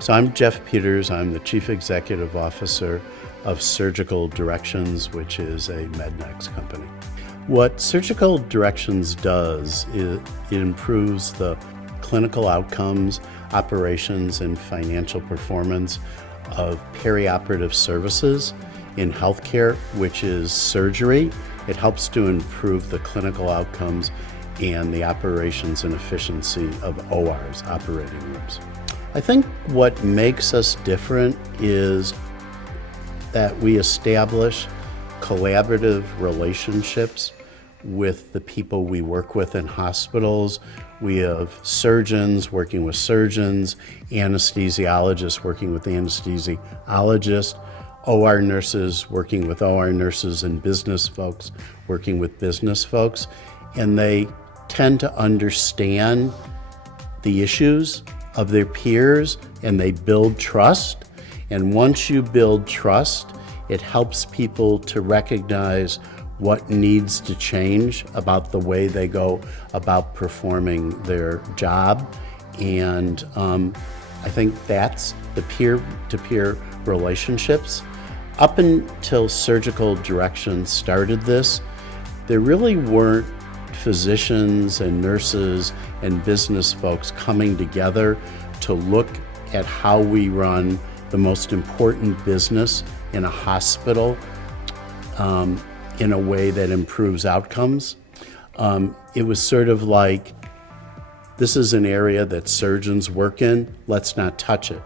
So I'm Jeff Peters. I'm the Chief Executive Officer of Surgical Directions, which is a Mednex company. What Surgical Directions does is it improves the clinical outcomes, operations, and financial performance of perioperative services in healthcare, which is surgery. It helps to improve the clinical outcomes and the operations and efficiency of ORs, operating rooms. I think what makes us different is that we establish collaborative relationships with the people we work with in hospitals. We have surgeons working with surgeons, anesthesiologists working with anesthesiologists, OR nurses working with OR nurses, and business folks working with business folks. And they tend to understand the issues of their peers, and they build trust. And once you build trust, it helps people to recognize what needs to change about the way they go about performing their job. And I think that's the peer-to-peer relationships. Up until Surgical Directions started this, there really weren't physicians and nurses and business folks coming together to look at how we run the most important business in a hospital in a way that improves outcomes. It was sort of like, this is an area that surgeons work in, let's not touch it.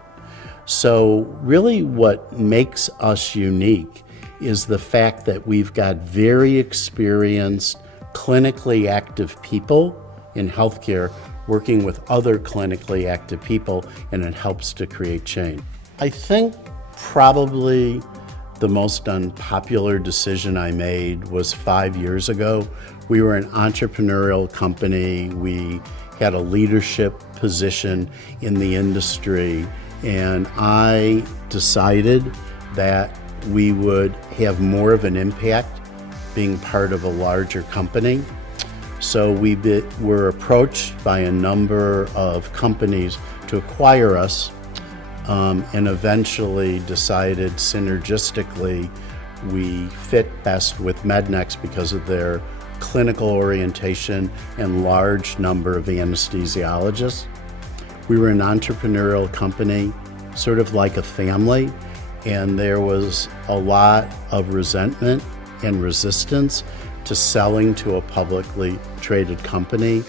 So really what makes us unique is the fact that we've got very experienced, clinically active people in healthcare working with other clinically active people, and it helps to create change. I think probably the most unpopular decision I made was 5 years ago. We were an entrepreneurial company. We had a leadership position in the industry, and I decided that we would have more of an impact being part of a larger company. So we were approached by a number of companies to acquire us, and eventually decided synergistically we fit best with Mednex because of their clinical orientation and large number of anesthesiologists. We were an entrepreneurial company, sort of like a family, and there was a lot of resentment and resistance to selling to a publicly traded company,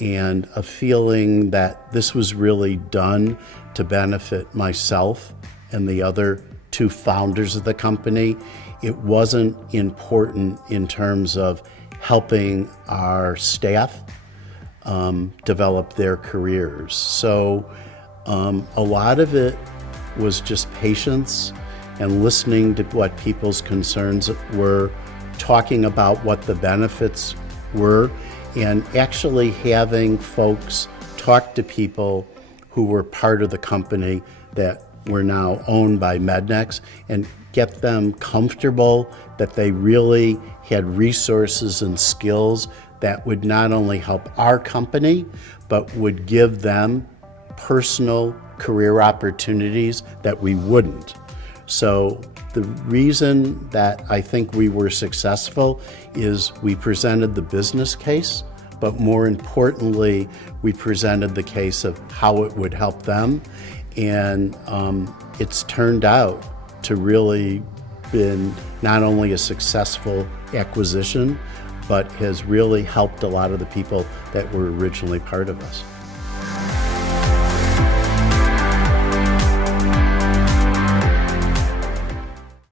and a feeling that this was really done to benefit myself and the other two founders of the company. It wasn't important in terms of helping our staff develop their careers. So a lot of it was just patience and listening to what people's concerns were, talking about what the benefits were, and actually having folks talk to people who were part of the company that were now owned by Mednex and get them comfortable that they really had resources and skills that would not only help our company, but would give them personal career opportunities that we wouldn't. So the reason that I think we were successful is we presented the business case, but more importantly, we presented the case of how it would help them. And it's turned out to really been not only a successful acquisition, but has really helped a lot of the people that were originally part of us.